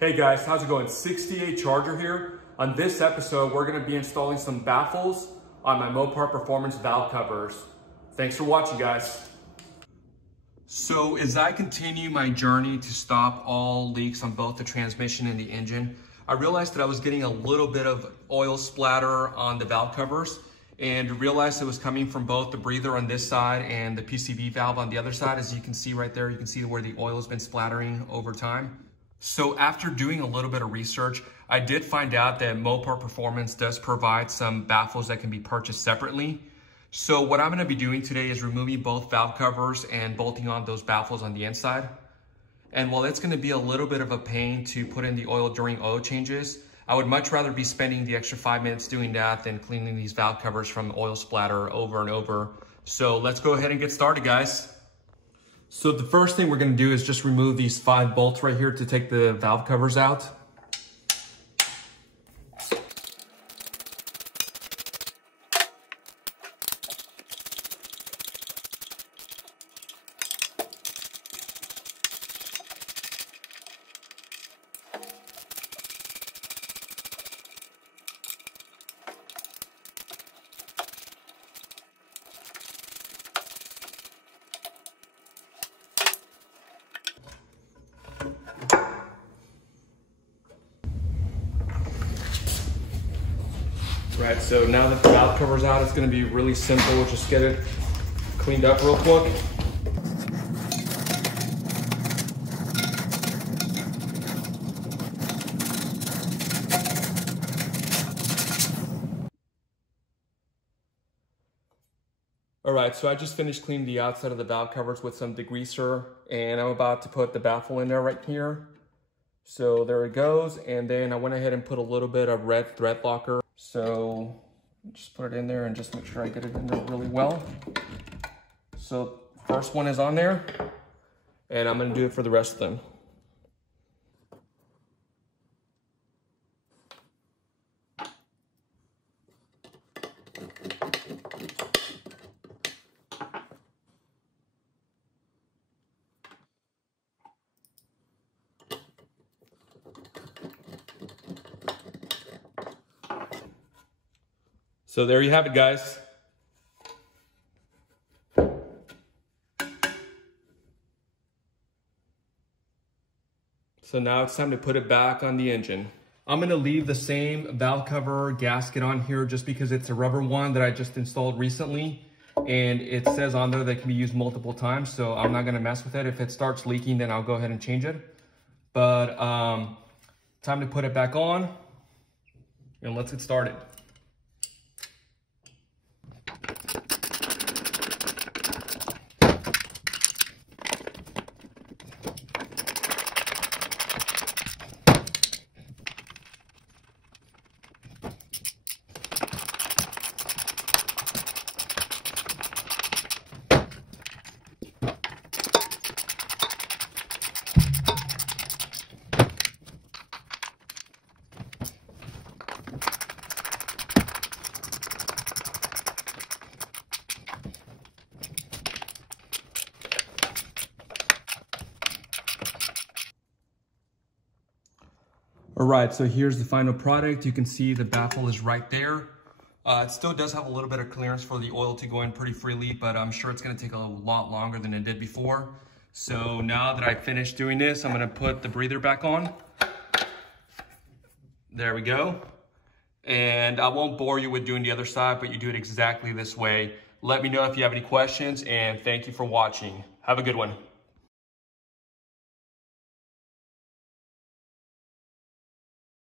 Hey guys, how's it going? 68 Charger here. On this episode, we're gonna be installing some Baffles on my Mopar Performance valve covers. Thanks for watching, guys. So as I continue my journey to stop all leaks on both the transmission and the engine, I realized that I was getting a little bit of oil splatter on the valve covers and realized it was coming from both the breather on this side and the PCV valve on the other side. As you can see right there, you can see where the oil has been splattering over time. So after doing a little bit of research, I did find out that Mopar Performance does provide some baffles that can be purchased separately. So what I'm gonna be doing today is removing both valve covers and bolting on those baffles on the inside. And while it's gonna be a little bit of a pain to put in the oil during oil changes, I would much rather be spending the extra 5 minutes doing that than cleaning these valve covers from oil splatter over and over. So let's go ahead and get started, guys. So the first thing we're gonna do is just remove these 5 bolts right here to take the valve covers out. Right, so now that the valve cover's out, it's gonna be really simple. We'll just get it cleaned up real quick. All right, so I just finished cleaning the outside of the valve covers with some degreaser, and I'm about to put the baffle in there right here. So there it goes, and then I went ahead and put a little bit of red thread locker. So just put it in there and just make sure I get it in there really well. So first one is on there, and I'm gonna do it for the rest of them. So there you have it, guys. So now it's time to put it back on the engine. I'm gonna leave the same valve cover gasket on here just because it's a rubber one that I just installed recently. And it says on there that it can be used multiple times, so I'm not gonna mess with it. If it starts leaking, then I'll go ahead and change it. But time to put it back on, and let's get started. All right, so here's the final product. You can see the baffle is right there. It still does have a little bit of clearance for the oil to go in pretty freely, but I'm sure it's gonna take a lot longer than it did before. So now that I finished doing this, I'm gonna put the breather back on. There we go. And I won't bore you with doing the other side, but you do it exactly this way. Let me know if you have any questions, and thank you for watching. Have a good one.